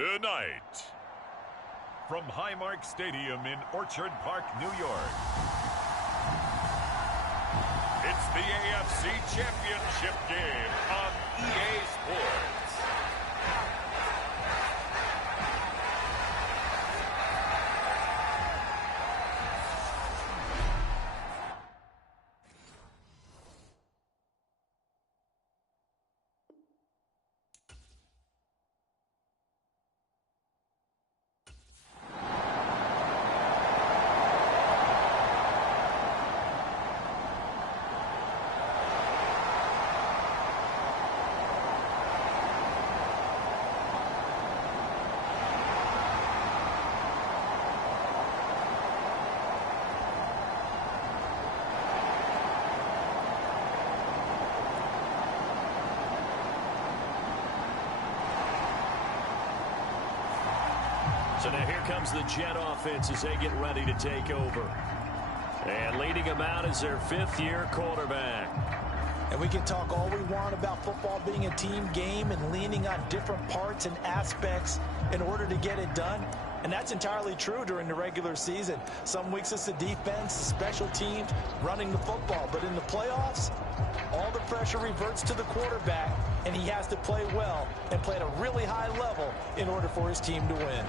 Tonight, from Highmark Stadium in Orchard Park, New York, it's the AFC Championship game on EA Sports. So now here comes the Jet offense as they get ready to take over. And leading them out is their fifth-year quarterback. And we can talk all we want about football being a team game and leaning on different parts and aspects in order to get it done. And that's entirely true during the regular season. Some weeks it's the defense, the special teams, running the football. But in the playoffs, all the pressure reverts to the quarterback, and he has to play well and play at a really high level in order for his team to win.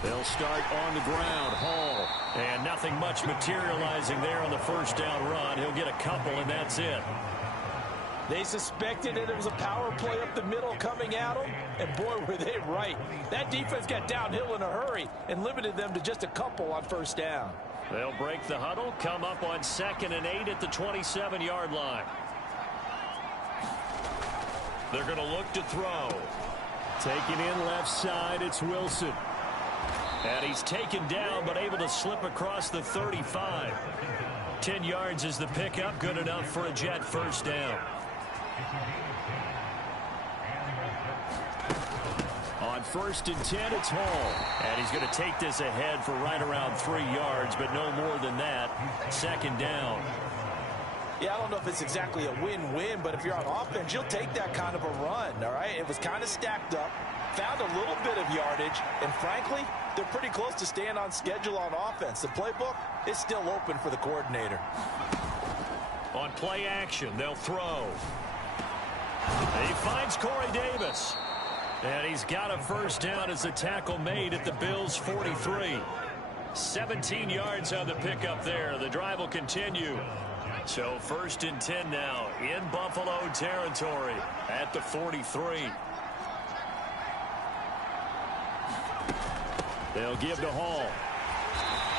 They'll start on the ground. Hall. And nothing much materializing there on the first down run. He'll get a couple, and that's it. They suspected that it was a power play up the middle coming at them, and boy, were they right. That defense got downhill in a hurry and limited them to just a couple on first down. They'll break the huddle, come up on 2nd and 8 at the 27-yard line. They're going to look to throw. Taking in left side, it's Wilson. And he's taken down, but able to slip across the 35. 10 yards is the pickup, good enough for a Jet first down. On 1st and 10, it's Hall. And he's going to take this ahead for right around 3 yards, but no more than that. 2nd down. Yeah, I don't know if it's exactly a win-win, but if you're on offense, you'll take that kind of a run, all right? It was kind of stacked up, found a little bit of yardage, and frankly, they're pretty close to staying on schedule on offense. The playbook is still open for the coordinator. On play action, they'll throw. He finds Corey Davis. And he's got a first down as the tackle made at the Bills' 43. 17 yards on the pickup there. The drive will continue. So 1st and 10 now in Buffalo territory at the 43. They'll give to Hall.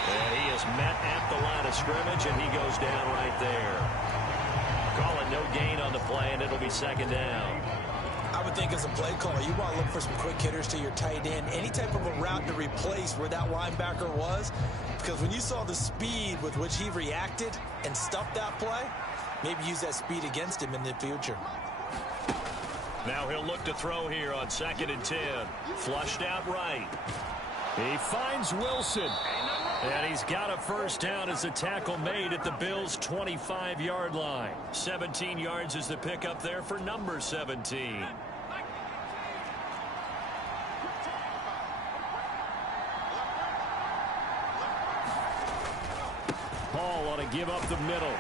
And he is met at the line of scrimmage, and he goes down right there. Call it no gain on the play, and it'll be 2nd down. I would think as a play caller, you want to look for some quick hitters to your tight end. Any type of a route to replace where that linebacker was. Because when you saw the speed with which he reacted and stuffed that play, maybe use that speed against him in the future. Now he'll look to throw here on 2nd and 10. Flushed out right. He finds Wilson. And he's got a first down as a tackle made at the Bills' 25-yard line. 17 yards is the pickup there for number 17. Hall ought to give up the middle.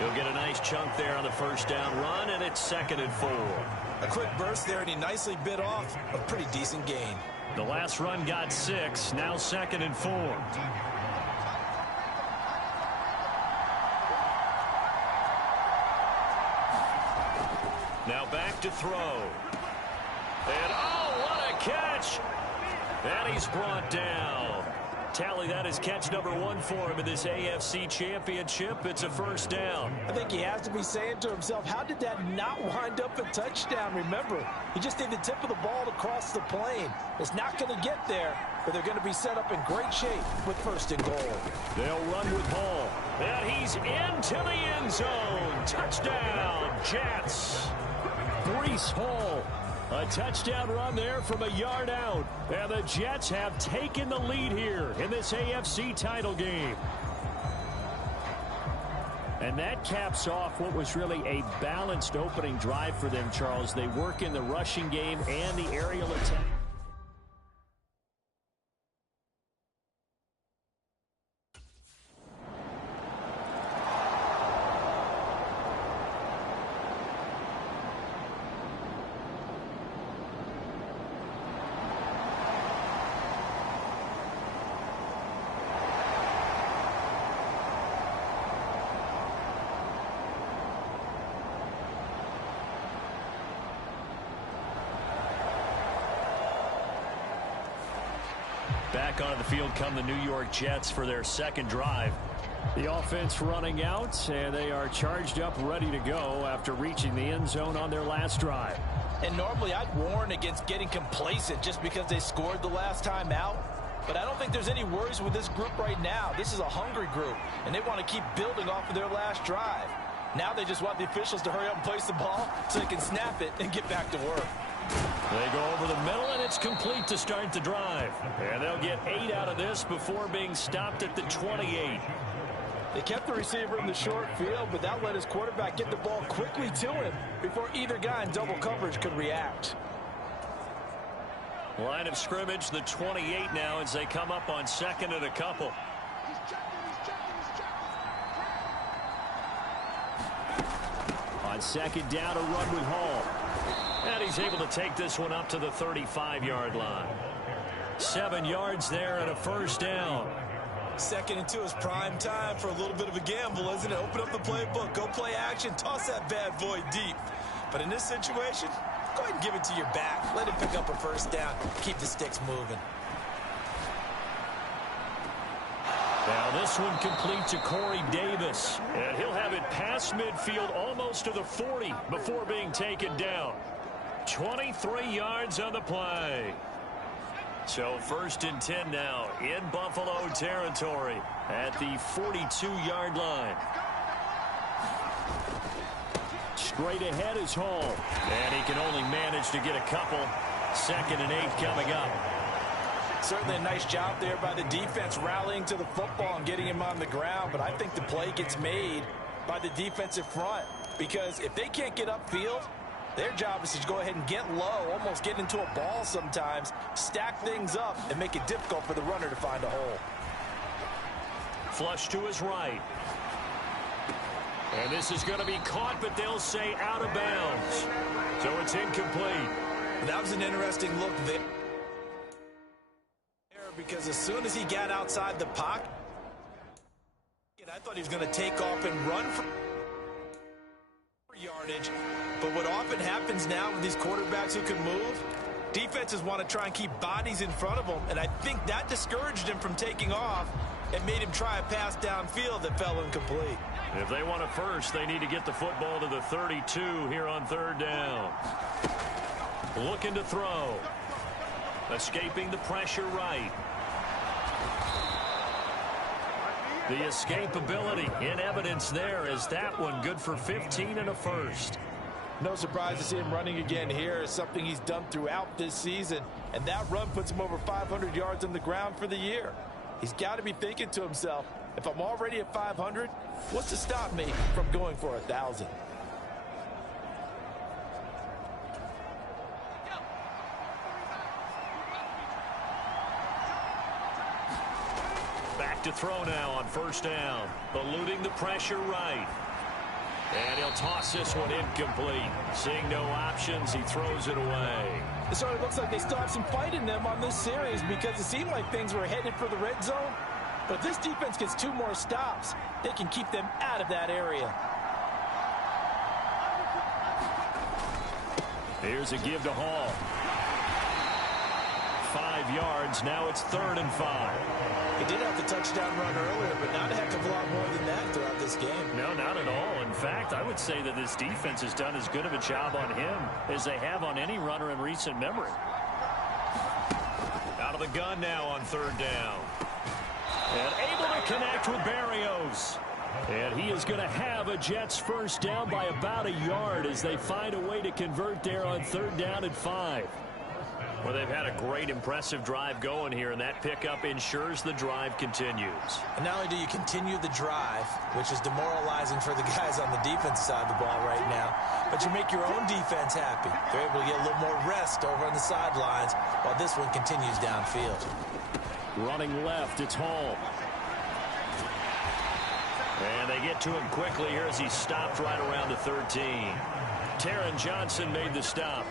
He'll get a nice chunk there on the first down run, and it's 2nd and 4. A quick burst there, and he nicely bit off a pretty decent gain. The last run got 6, now 2nd and 4. Now back to throw. And oh, what a catch! And he's brought down. Tally that as catch number 1 for him in this AFC Championship. It's a first down. I think he has to be saying to himself, how did that not wind up a touchdown? Remember, he just did the tip of the ball to cross the plane. It's not going to get there, but they're going to be set up in great shape with first and goal. They'll run with Hall. And he's into the end zone. Touchdown, Jets. Breece Hall. A touchdown run there from a yard out. And the Jets have taken the lead here in this AFC title game. And that caps off what was really a balanced opening drive for them, Charles. They work in the rushing game and the aerial attack. Back onto the field come the New York Jets for their second drive. The offense running out, and they are charged up, ready to go after reaching the end zone on their last drive. And normally I'd warn against getting complacent just because they scored the last time out. But I don't think there's any worries with this group right now. This is a hungry group, and they want to keep building off of their last drive. Now they just want the officials to hurry up and place the ball so they can snap it and get back to work. They go over the middle, and it's complete to start the drive. And they'll get 8 out of this before being stopped at the 28. They kept the receiver in the short field, but that let his quarterback get the ball quickly to him before either guy in double coverage could react. Line of scrimmage, the 28 now as they come up on second and a couple. On second down, a run with Hall. And he's able to take this one up to the 35-yard line. 7 yards there and a first down. Second and 2 is prime time for a little bit of a gamble, isn't it? Open up the playbook, go play action, toss that bad boy deep. But in this situation, go ahead and give it to your back. Let him pick up a first down. Keep the sticks moving. Now this one complete to Corey Davis. And he'll have it past midfield almost to the 40 before being taken down. 23 yards on the play. So first and 10 now in Buffalo territory at the 42-yard line. Straight ahead is Hall. And he can only manage to get a couple. Second and 8 coming up. Certainly a nice job there by the defense rallying to the football and getting him on the ground. But I think the play gets made by the defensive front. Because if they can't get upfield, their job is to go ahead and get low, almost get into a ball sometimes, stack things up, and make it difficult for the runner to find a hole. Flush to his right. And this is going to be caught, but they'll say out of bounds. So it's incomplete. That was an interesting look there. Because as soon as he got outside the pocket, I thought he was going to take off and run for yardage. But what often happens now with these quarterbacks who can move, defenses want to try and keep bodies in front of them, and I think that discouraged him from taking off and made him try a pass downfield that fell incomplete. If they want a first, they need to get the football to the 32 here on third down. Looking to throw. Escaping the pressure right. The escapability in evidence there is that one good for 15 and a first. No surprise to see him running again here. It's something he's done throughout this season. And that run puts him over 500 yards on the ground for the year. He's got to be thinking to himself, if I'm already at 500, what's to stop me from going for 1,000? Back to throw now on first down. Eluding the pressure right. And he'll toss this one incomplete. Seeing no options, he throws it away. It sort of looks like they still have some fight in them on this series because it seemed like things were headed for the red zone. But if this defense gets 2 more stops, they can keep them out of that area. Here's a give to Hall. 5 yards. Now it's 3rd and 5. He did have the touchdown run earlier, but not a heck of a lot more than that throughout this game. No, not at all. In fact, I would say that this defense has done as good of a job on him as they have on any runner in recent memory. Out of the gun now on 3rd down. And able to connect with Berrios. And he is going to have a Jets first down by about a yard as they find a way to convert there on 3rd down and 5. Well, they've had a great, impressive drive going here, and that pickup ensures the drive continues. And not only do you continue the drive, which is demoralizing for the guys on the defense side of the ball right now, but you make your own defense happy. They're able to get a little more rest over on the sidelines while this one continues downfield. Running left, it's Hall. And they get to him quickly here as he stopped right around the 13. Taron Johnson made the stop.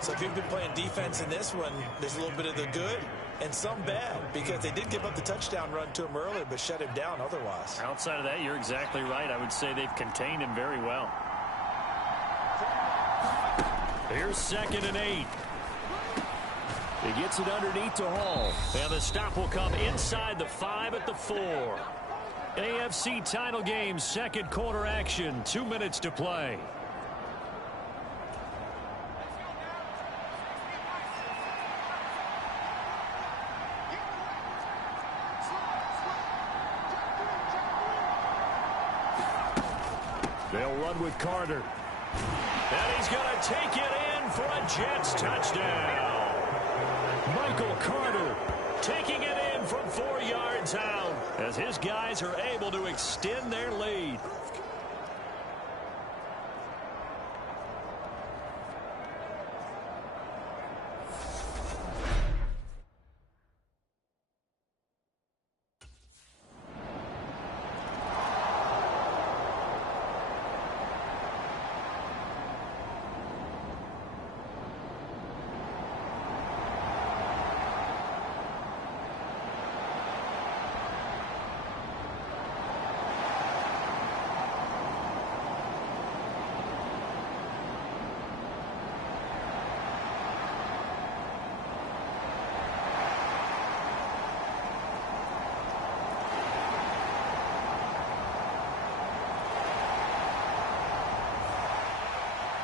So if you've been playing defense in this one, there's a little bit of the good and some bad because they did give up the touchdown run to him earlier but shut him down otherwise. Outside of that, you're exactly right. I would say they've contained him very well. Here's 2nd and 8. He gets it underneath to Hall. And the stop will come inside the 5 at the 4. AFC title game, 2nd quarter action. 2 minutes to play. They'll run with Carter. And he's going to take it in for a Jets touchdown. Michael Carter taking it in from 4 yards out as his guys are able to extend their lead.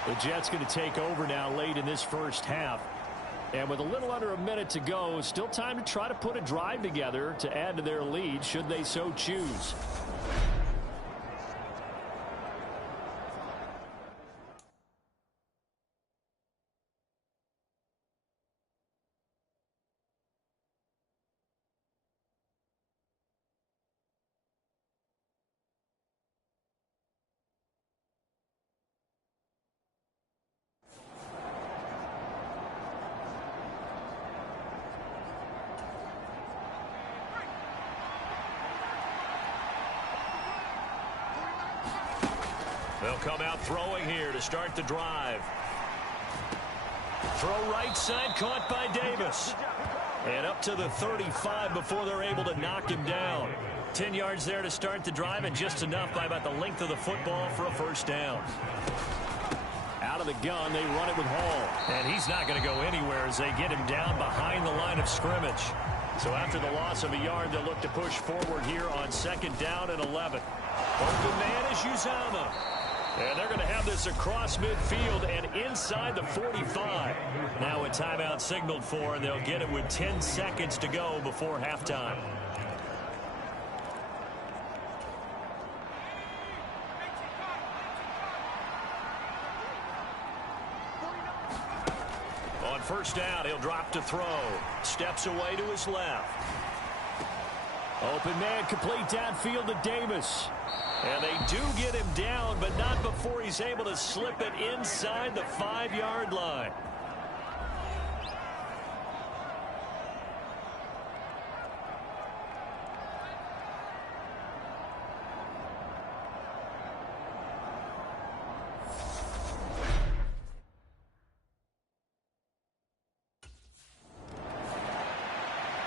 The Jets going to take over now late in this first half. And with a little under a minute to go, still time to try to put a drive together to add to their lead should they so choose. They'll come out throwing here to start the drive. Throw right side caught by Davis. And up to the 35 before they're able to knock him down. 10 yards there to start the drive and just enough by about the length of the football for a first down. Out of the gun, they run it with Hall. And he's not going to go anywhere as they get him down behind the line of scrimmage. So after the loss of a yard, they'll look to push forward here on 2nd down and 11. Open man is Uzomah. And they're going to have this across midfield and inside the 45. Now a timeout signaled for, and they'll get it with 10 seconds to go before halftime. On first down, he'll drop to throw. Steps away to his left. Open man complete downfield to Davis. And they do get him down, but not before he's able to slip it inside the 5-yard line.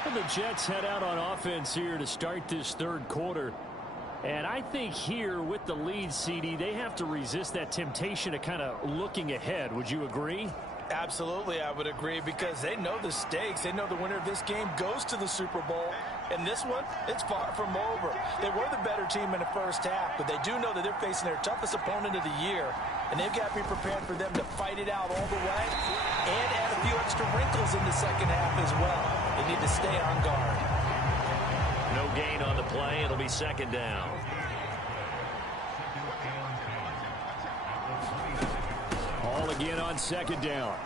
And the Jets head out on offense here to start this 3rd quarter. And I think here with the lead, CD, they have to resist that temptation of kind of looking ahead. Would you agree? Absolutely, I would agree, because they know the stakes. They know the winner of this game goes to the Super Bowl. And this one, it's far from over. They were the better team in the first half, but they do know that they're facing their toughest opponent of the year. And they've got to be prepared for them to fight it out all the way and add a few extra wrinkles in the second half as well. They need to stay on guard. No gain on the play. It'll be second down. All again on second down.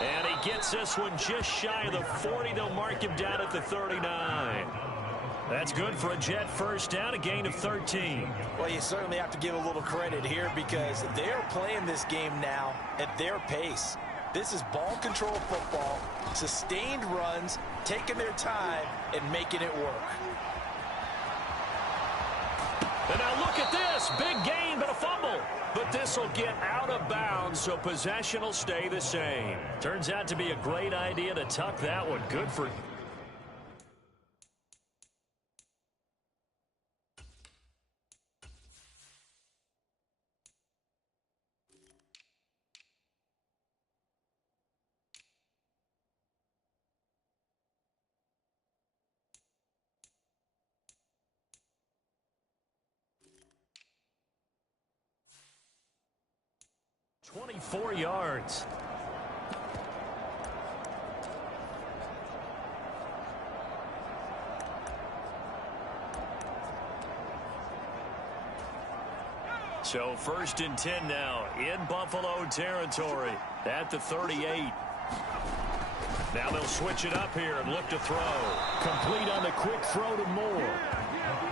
And he gets this one just shy of the 40. They'll mark him down at the 39. That's good for a Jet first down, a gain of 13. Well, you certainly have to give a little credit here, because they're playing this game now at their pace. This is ball control football, sustained runs, taking their time, and making it work. And now look at this. Big gain, but a fumble. But this will get out of bounds, so possession will stay the same. Turns out to be a great idea to tuck that one. Good for... ...24 yards. So 1st and 10 now in Buffalo territory at the 38. Now they'll switch it up here and look to throw. Complete on the quick throw to Moore.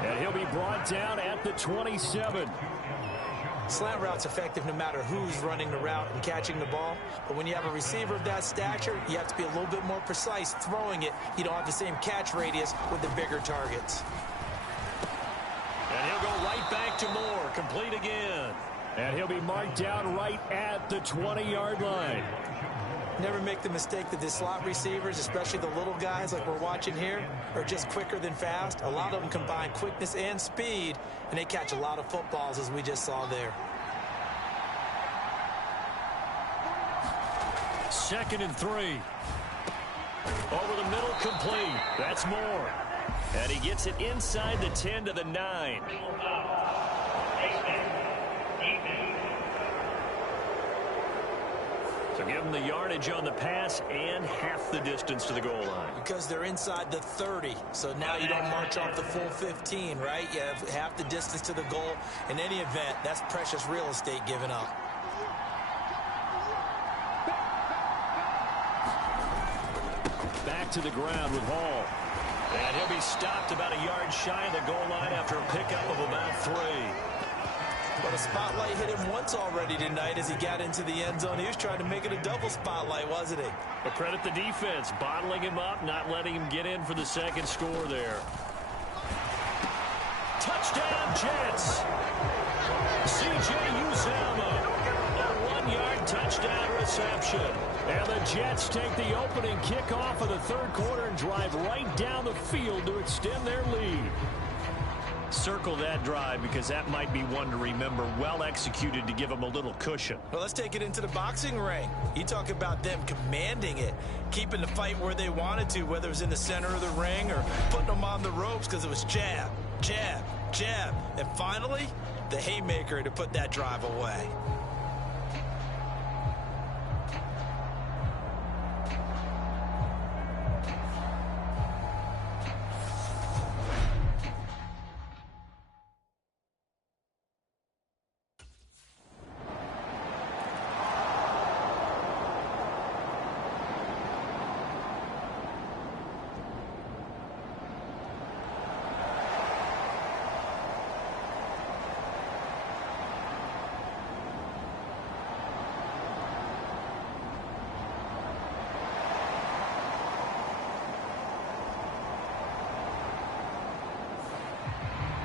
And he'll be brought down at the 27. Slant route's effective no matter who's running the route and catching the ball. But when you have a receiver of that stature, you have to be a little bit more precise throwing it. You don't have the same catch radius with the bigger targets. And he'll go right back to Moore. Complete again. And he'll be marked down right at the 20-yard line. Never make the mistake that the slot receivers, especially the little guys like we're watching here, are just quicker than fast. A lot of them combine quickness and speed, and they catch a lot of footballs, as we just saw there. 2nd and 3. Over the middle, complete. That's Moore. And he gets it inside the 10 to the 9. So give them the yardage on the pass and half the distance to the goal line. Because they're inside the 30, so now you don't march off the full 15, right? You have half the distance to the goal. In any event, that's precious real estate given up. Back to the ground with Hall. And he'll be stopped about a yard shy of the goal line after a pickup of about 3. But a spotlight hit him once already tonight as he got into the end zone. He was trying to make it a double spotlight, wasn't he? But credit the defense, bottling him up, not letting him get in for the second score there. Touchdown, Jets! C.J. Uzomah, a 1-yard touchdown reception. And the Jets take the opening kickoff of the third quarter and drive right down the field to extend their lead. Circle that drive, because that might be one to remember. Well executed to give them a little cushion. Well, let's take it into the boxing ring. You talk about them commanding it, keeping the fight where they wanted to, whether it was in the center of the ring or putting them on the ropes, because it was jab, jab, jab. And finally, the haymaker to put that drive away.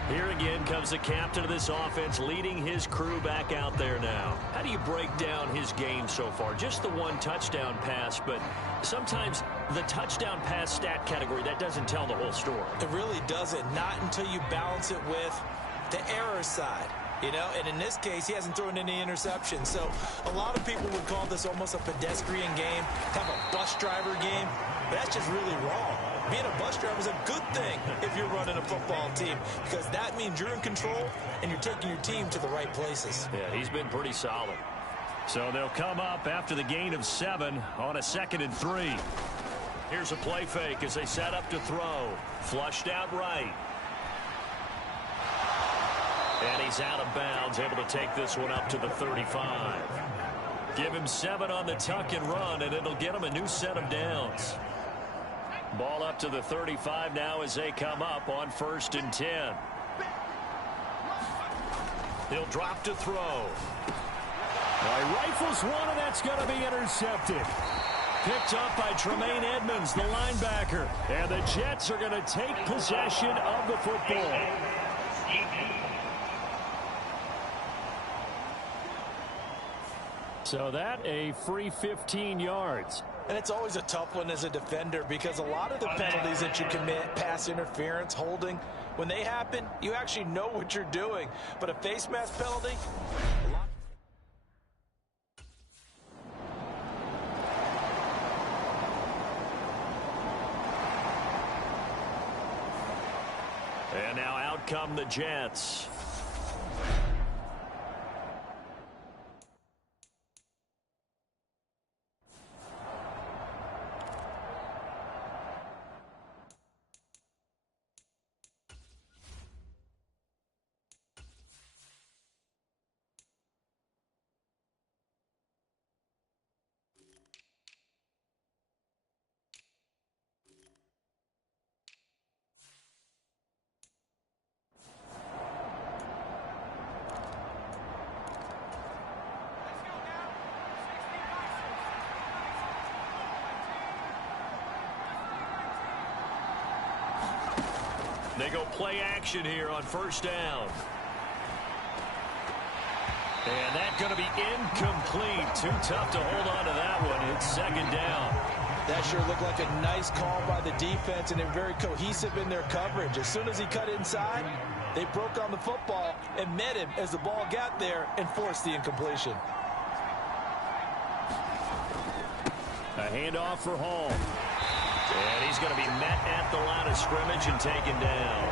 Here again comes the captain of this offense, leading his crew back out there now. How do you break down his game so far? Just the one touchdown pass, but sometimes the touchdown pass stat category, that doesn't tell the whole story. It really doesn't, not until you balance it with the error side. You know, and in this case, he hasn't thrown any interceptions. So a lot of people would call this almost a pedestrian game, kind of a bus driver game. But that's just really wrong. Being a bus driver is a good thing if you're running a football team, because that means you're in control and you're taking your team to the right places. Yeah, he's been pretty solid. So they'll come up after the gain of 7 on a 2nd and 3. Here's a play fake as they set up to throw. Flushed out right. And he's out of bounds, able to take this one up to the 35. Give him 7 on the tuck and run, and it'll get him a new set of downs. Ball up to the 35 now as they come up on 1st and 10. He'll drop to throw. He rifles one, and that's going to be intercepted. Picked up by Tremaine Edmonds, the linebacker. And the Jets are going to take possession of the football. So that a free 15 yards. And it's always a tough one as a defender, because a lot of the penalties that you commit, pass interference, holding, when they happen, you actually know what you're doing. But a face mask penalty, and now out come the Jets. They go play action here on 1st down. And that's going to be incomplete. Too tough to hold on to that one. It's 2nd down. that sure looked like a nice call by the defense, and they're very cohesive in their coverage. As soon as he cut inside, they broke on the football and met him as the ball got there and forced the incompletion. A handoff for Hall. And he's going to be met at the line of scrimmage and taken down.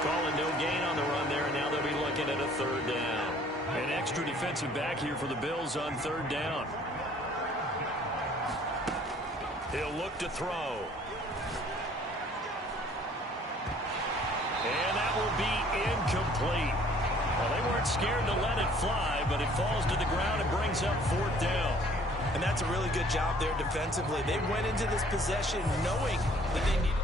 Calling no gain on the run there, and now they'll be looking at a 3rd down. An extra defensive back here for the Bills on 3rd down. He'll look to throw. And that will be incomplete. Well, they weren't scared to let it fly, but it falls to the ground and brings up 4th down. And that's a really good job there defensively. They went into this possession knowing that they needed.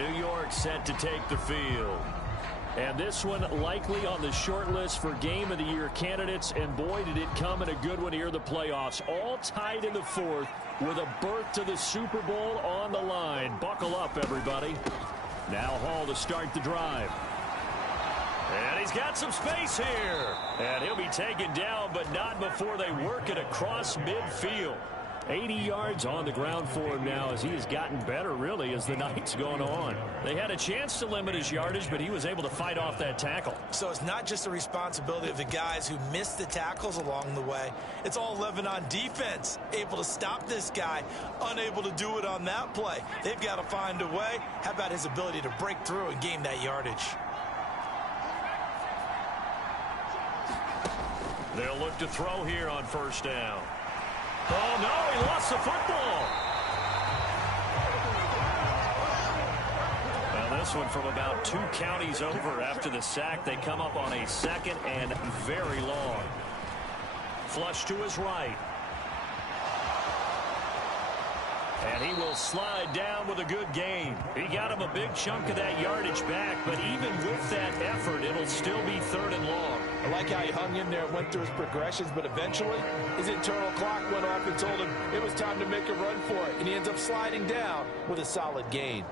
New York set to take the field. And this one likely on the short list for Game of the Year candidates. And boy, did it come in a good one here in the playoffs. All tied in the 4th with a berth to the Super Bowl on the line. Buckle up, everybody. Now Hall to start the drive. And he's got some space here. And he'll be taken down, but not before they work it across midfield. 80 yards on the ground for him now as he has gotten better, really, as the night's gone on. They had a chance to limit his yardage, but he was able to fight off that tackle. So it's not just the responsibility of the guys who missed the tackles along the way. It's all living on defense, able to stop this guy, unable to do it on that play. They've got to find a way. How about his ability to break through and gain that yardage? They'll look to throw here on 1st down. Oh, no, he lost the football. Well, This one from about 2 counties over after the sack. They come up on a 2nd and very long. Flush to his right. And he will slide down with a good gain. He got him a big chunk of that yardage back, but even with that effort, it'll still be 3rd and long. I like how he hung in there and went through his progressions, but eventually his internal clock went off and told him it was time to make a run for it, and he ends up sliding down with a solid gain.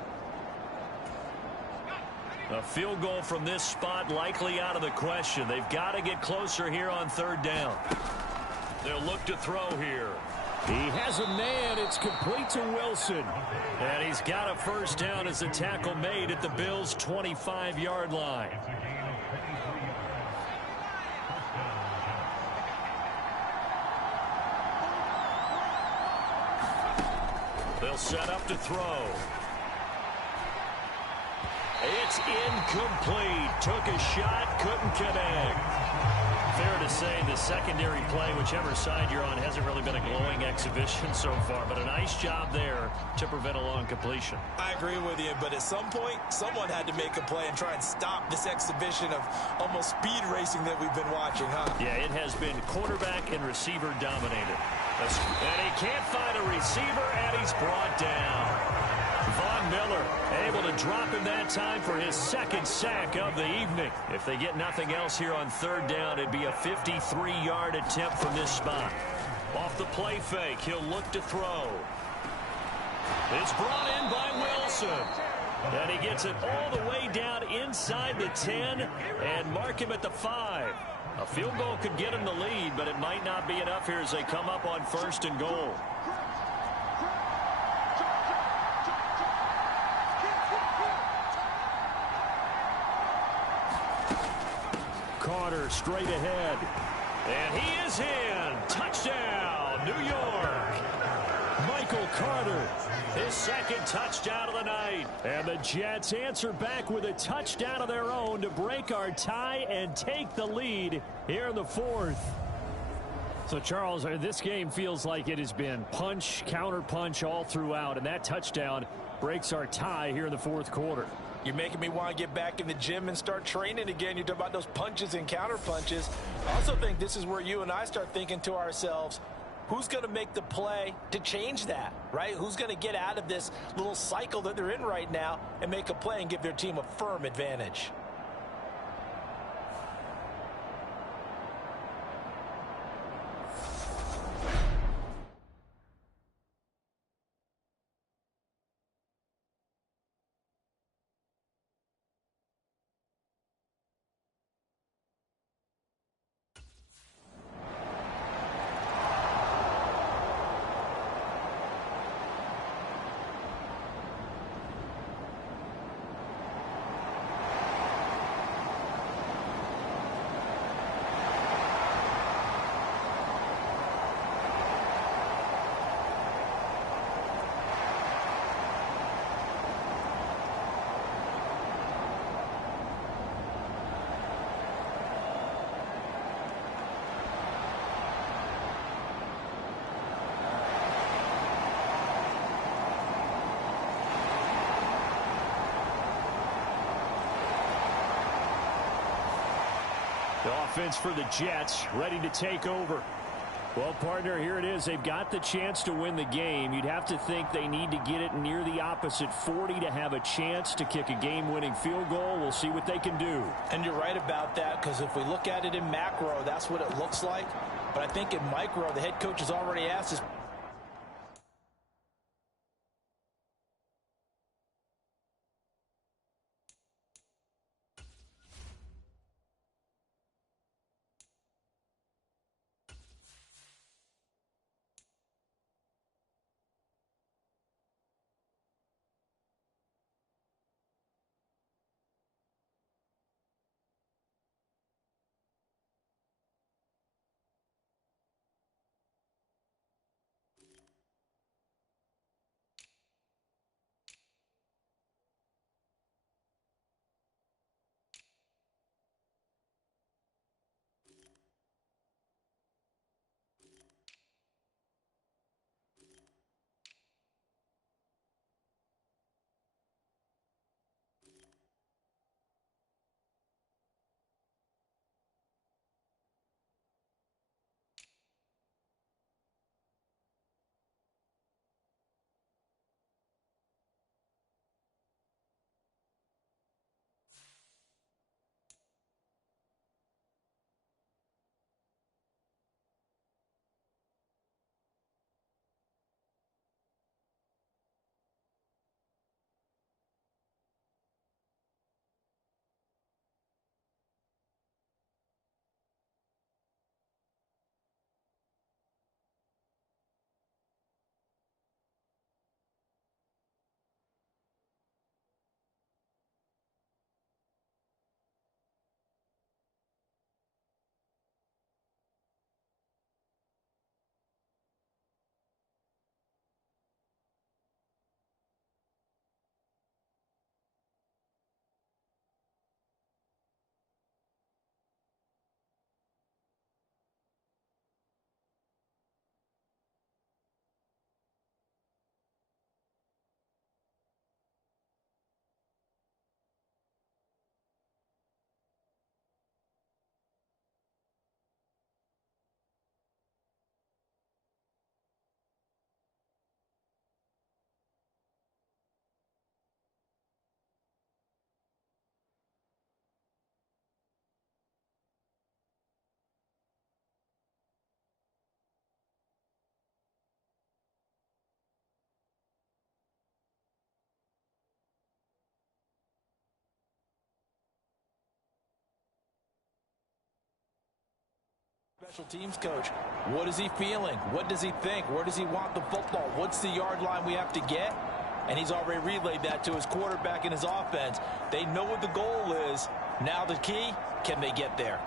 A field goal from this spot likely out of the question. They've got to get closer here on 3rd down. They'll look to throw here. He has a man. It's complete to Wilson. And he's got a 1st down as the tackle made at the Bills' 25-yard line. They'll set up to throw. It's incomplete. Took a shot, couldn't connect. Fair to say the secondary play, whichever side you're on, hasn't really been a glowing exhibition so far, but a nice job there to prevent a long completion. I agree with you, but at some point, someone had to make a play and try and stop this exhibition of almost speed racing that we've been watching, huh? Yeah, it has been quarterback and receiver dominated. And he can't find a receiver, and he's brought down. Von Miller able to drop him that time for his 2nd sack of the evening. If they get nothing else here on 3rd down, it'd be a 53-yard attempt from this spot. Off the play fake, he'll look to throw. It's brought in by Wilson. And he gets it all the way down inside the 10 and mark him at the 5. A field goal could get him the lead, but it might not be enough here as they come up on 1st and goal. Carter straight ahead. And he is in. Touchdown, New York. Michael Carter, his 2nd touchdown of the night. And the Jets answer back with a touchdown of their own to break our tie and take the lead here in the 4th. So, Charles, this game feels like it has been punch, counter punch all throughout, and that touchdown breaks our tie here in the 4th quarter. You're making me want to get back in the gym and start training again. You talk about those punches and counter punches. I also think this is where you and I start thinking to ourselves, who's going to make the play to change that, right? Who's going to get out of this little cycle that they're in right now and make a play and give their team a firm advantage? The offense for the Jets ready to take over. Well, partner, here it is. They've got the chance to win the game. You'd have to think they need to get it near the opposite 40 to have a chance to kick a game-winning field goal. We'll see what they can do. And you're right about that, because if we look at it in macro, that's what it looks like. But I think in micro, the head coach has already asked his Special teams coach. What is he feeling? What does he think? Where does he want the football? What's the yard line we have to get? And he's already relayed that to his quarterback and his offense. They know what the goal is. Now the key, can they get there?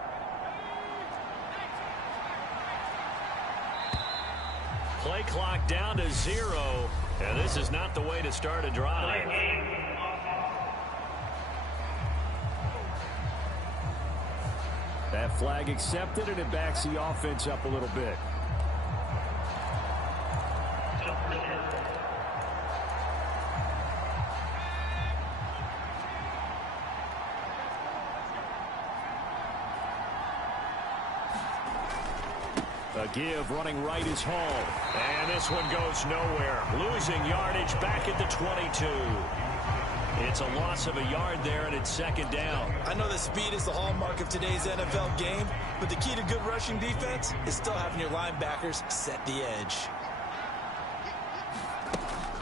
Play clock down to 0. And this is not the way to start a drive. That flag accepted, and it backs the offense up a little bit. A give, running right is Hall. And this one goes nowhere. Losing yardage back at the 22. It's a loss of a yard there, and it's second down. I know that speed is the hallmark of today's NFL game, but the key to good rushing defense is still having your linebackers set the edge.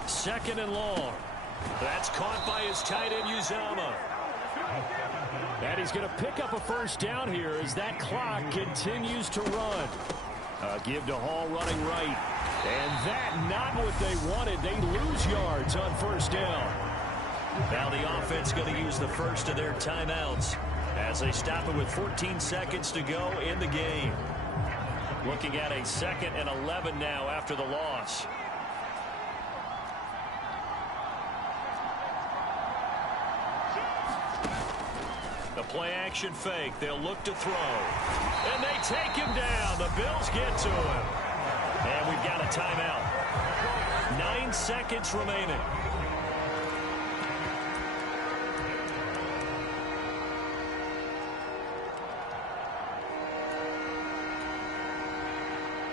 Second and long. That's caught by his tight end, Uzama. And he's going to pick up a first down here as that clock continues to run. Give to Hall running right. And that not what they wanted. They lose yards on first down. Now the offense going to use the first of their timeouts as they stop it with 14 seconds to go in the game. Looking at a 2nd and 11 now after the loss. The play action fake. They'll look to throw. And they take him down. The Bills get to him. And we've got a timeout. 9 seconds remaining.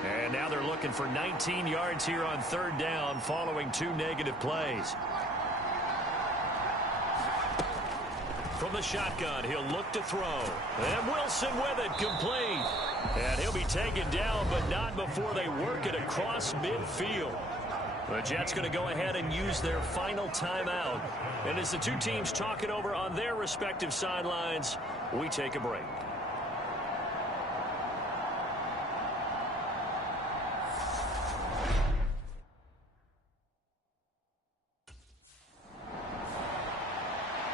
And now they're looking for 19 yards here on third down following 2 negative plays. From the shotgun, he'll look to throw. And Wilson with it, complete. And he'll be taken down, but not before they work it across midfield. The Jets going to go ahead and use their final timeout. And as the two teams talk it over on their respective sidelines, we take a break.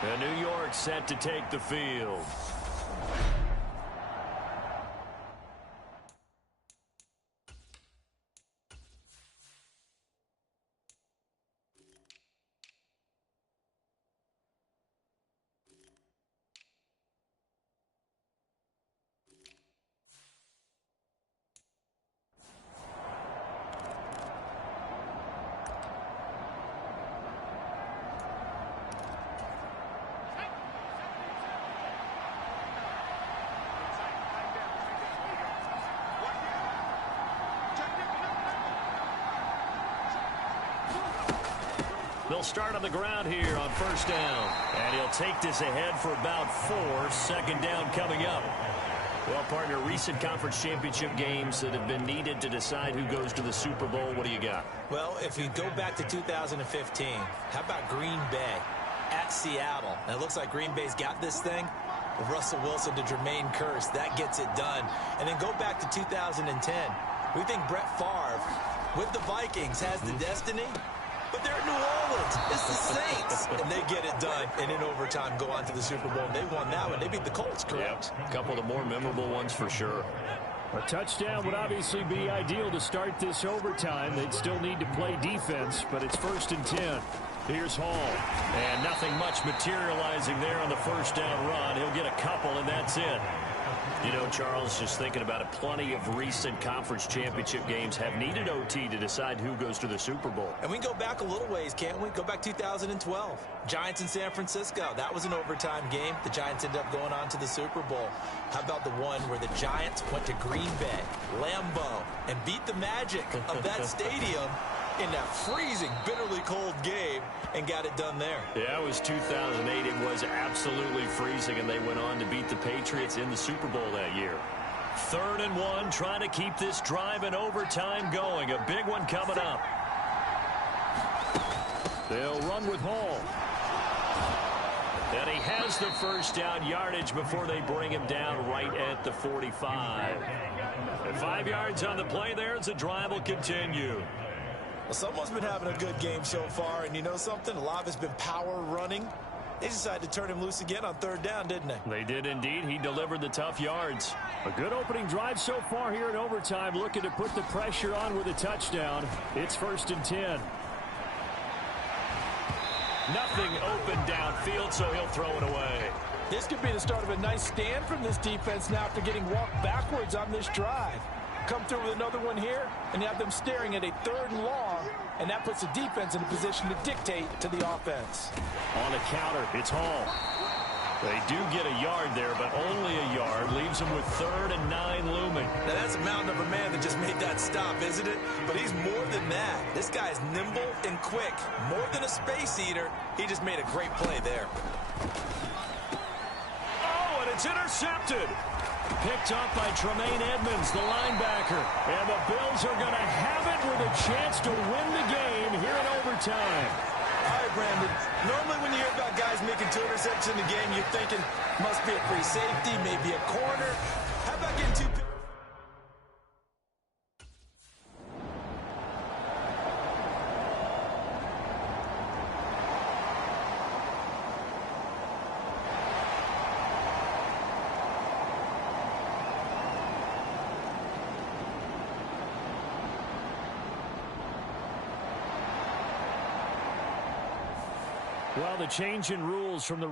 And New York set to take the field. They'll start on the ground here on first down. And he'll take this ahead for about 4. Second down coming up. Well, partner, recent conference championship games that have been needed to decide who goes to the Super Bowl. What do you got? Well, if you go back to 2015, how about Green Bay at Seattle? And it looks like Green Bay's got this thing. Russell Wilson to Jermaine Kearse. That gets it done. And then go back to 2010. We think Brett Favre with the Vikings has the destiny. But they're in New Orleans. It's the Saints. And they get it done. And in overtime, go on to the Super Bowl. And they won that one. They beat the Colts, correct? Yep. A couple of the more memorable ones for sure. A touchdown would obviously be ideal to start this overtime. They'd still need to play defense, but it's 1st and 10. Here's Hall. And nothing much materializing there on the first down run. He'll get a couple, and that's it. You know, Charles, just thinking about it, plenty of recent conference championship games have needed OT to decide who goes to the Super Bowl. And we can go back a little ways, can't we? Go back 2012. Giants in San Francisco. That was an overtime game. The Giants ended up going on to the Super Bowl. How about the one where the Giants went to Green Bay, Lambeau, and beat the magic of that stadium in that freezing, bitterly cold game and got it done there? Yeah, it was 2008. It was absolutely freezing, and they went on to beat the Patriots in the Super Bowl that year. 3rd and 1, trying to keep this drive in overtime going. A big one coming up. They'll run with Hall. And he has the first down yardage before they bring him down right at the 45. And 5 yards on the play there as the drive will continue. Well, someone's been having a good game so far, and you know something? A lot of it's been power running. They decided to turn him loose again on 3rd down, didn't they? They did indeed. He delivered the tough yards. A good opening drive so far here in overtime, looking to put the pressure on with a touchdown. It's 1st and 10. Nothing open downfield, so he'll throw it away. This could be the start of a nice stand from this defense now after getting walked backwards on this drive. Come through with another one here, and you have them staring at a 3rd and long, and that puts the defense in a position to dictate to the offense. On a counter, it's Hall. They do get a yard there, but only a yard. Leaves them with 3rd and 9 looming. Now, that's a mountain of a man that just made that stop, isn't it? But he's more than that. This guy's nimble and quick. More than a space eater. He just made a great play there. Oh, and it's intercepted. Picked up by Tremaine Edmonds, the linebacker. And the Bills are going to have it with a chance to win the game here in overtime. All right, Brandon. Normally when you hear about guys making 2 interceptions in the game, you're thinking must be a free safety, maybe a corner. How about getting 2 picks? Well, the change in rules from the